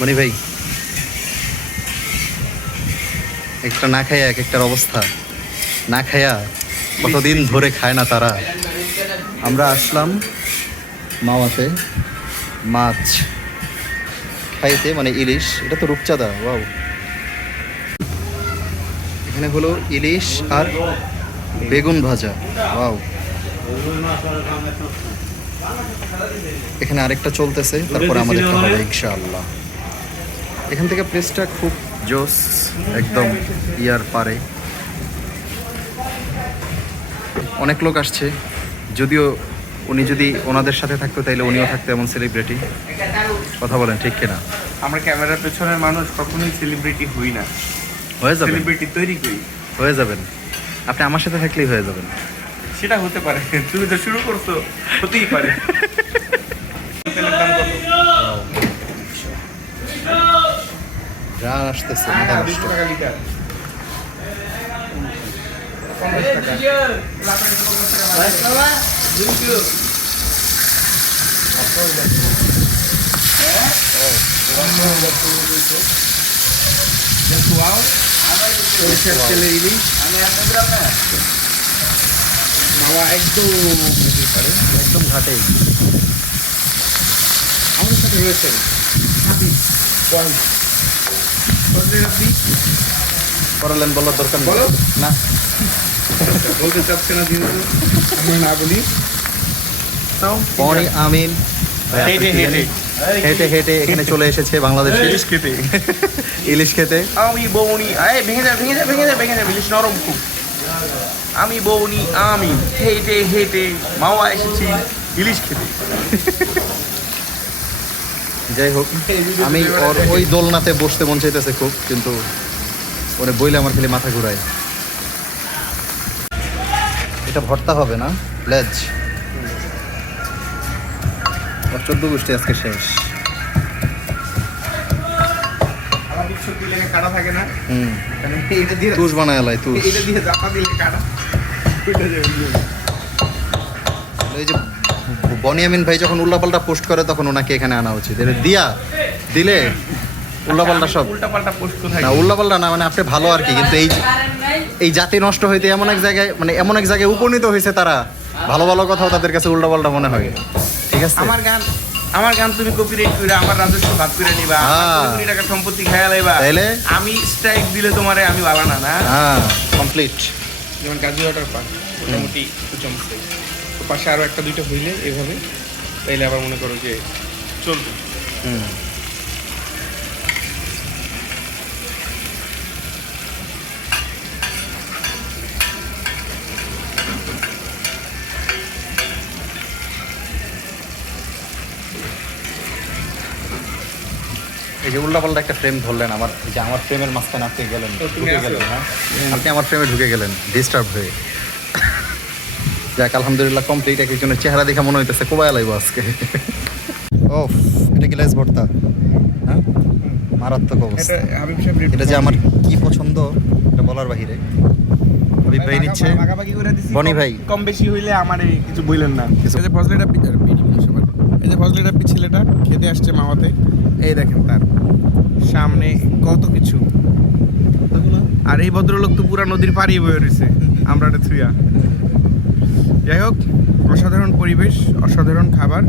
মনি ভাই, একটা না খাইয়া এক একটার অবস্থা। না খাইয়া কতদিন ধরে খায় না তারা। আমরা আসলাম মাওয়াতে, মাছ খাইতে মানে ইলিশ, এটা তো রূপচাঁদা, ওয়াও। এখানে হলো ইলিশ আর বেগুন ভাজা, ওয়াও। এখানে আরেকটা চলতেছে, তারপরে আমাদের হবে, ইনশাআল্লাহ। এখান থেকে প্লেসটা খুব জোস একদম ইয়ার পারে। অনেক লোক আসছে যদিও উনি যদি ওনাদের সাথে থাকতো তাইলে উনিও থাকতো এমন সেলিব্রিটি কথা বলেন ঠিক কিনা? আমরা ক্যামেরার পেছনের মানুষ কখনোই সেলিব্রিটি হই না। হয়ে যাবে সেলিব্রিটি তৈরি করি। হয়ে যাবেন। আপনি আমার সাথে থাকলেই হয়ে যাবেন। সেটা হতে পারে। তুমি তো শুরু করছ হতেই পারে। যা আসতেছে মাথা নষ্ট। সরিষার তেলের ইলিশ একদম। একদম ঘাটেই আমাদের সাথে পয়েন্ট আপনি করালেন বলার দরকার নেই। না। বলতে চাচ্ছে না যেহেতু আমরা না বলি। তাও পরে আমিন হেঁটে হেঁটে। হেঁটে হেঁটে এখানে চলে এসেছে বাংলাদেশে ইলিশ খেতে। ইলিশ খেতে। আমি বৌনি এই ভেঙে যা ভেঙে যা ভেঙে যা ভেঙে যা ইলিশ নরম খুব। আমি বৌনি আমি হেঁটে হেঁটে মাওয়া এসেছি ইলিশ খেতে। যাই হোক আমি ওর ওই দোলনাতে বসতে মন চাইতেছে খুব কিন্তু ওরে বইলে আমার খালি মাথা ঘুরায়। এটা ভর্তা হবে না লেজ। চোদ্দ গোষ্ঠী আজকে শেষ। কাটা থাকে না। হুম। মানে এটা দিয়ে তুষ বানায় লাই তুষ। এটা দিয়ে চাপা দিলে কাটা। উঠে যাবে ওই যে বনিয়ামিন ভাই যখন উল্লাপাল্টা পোস্ট করে তখন ওনাকে এখানে আনা উচিত। দিয়া দিলে উল্লাপাল্টা সব। না উল্লাপাল্টা না মানে আপনি ভালো আর কি কিন্তু এই এই জাতি নষ্ট হইতে এমন এক জায়গায় মানে এমন এক জায়গায় উপনীত হয়েছে তারা ভালো ভালো কথাও তাদের কাছে উল্টাপাল্টা মনে হয়। ঠিক আছে? আমার গান আমার গান তুমি কপিরাইট করে আমার রাজস্ব ভাগ করে নিবা। হ্যাঁ। কোটি টাকা সম্পত্তি খায়া লাইবা। তাইলে? আমি স্ট্রাইক দিলে তোমারে আমি বালা না না? হ্যাঁ কমপ্লিট যেমন কাজী ওয়াটার পার্ক মোটামুটি চমৎকার তো পাশে আরও একটা দুইটা হইলে এভাবে। তাইলে আবার মনে করো যে চলবে। হুম। এই যে উল্লাপাল্টা একটা ফ্রেম ধরলেন আমার যে আমার ফ্রেমের মাঝখানে আপনি গেলেন ঢুকে গেলেন হ্যাঁ? আপনি আমার ফ্রেমে ঢুকে গেলেন ডিস্টার্ব হয়ে। যাক আলহামদুলিল্লাহ কমপ্লিট এক একজনের চেহারা দেখে মনে হইতেছে কোবায় লাগবো আজকে। ও এটা কি লেস ভর্তা? হ্যাঁ? মারাত্মক অবস্থা। এটা যে আমার কি পছন্দ এটা বলার বাহিরে। হাবিব ভাই নিচ্ছে। বনি ভাই। কম বেশি হইলে আমার এই কিছু বললেন না। এই যে ফজলেটা। এই যে ফজলেটা পি ছেলেটা খেতে আসছে মামাতে। এই দেখেন তার সামনে কত কিছু। আর এই ভদ্রলোক তো পুরা নদীর বয়ে রয়েছে আমরা এটা থুইয়া। যাই হোক অসাধারণ পরিবেশ অসাধারণ খাবার।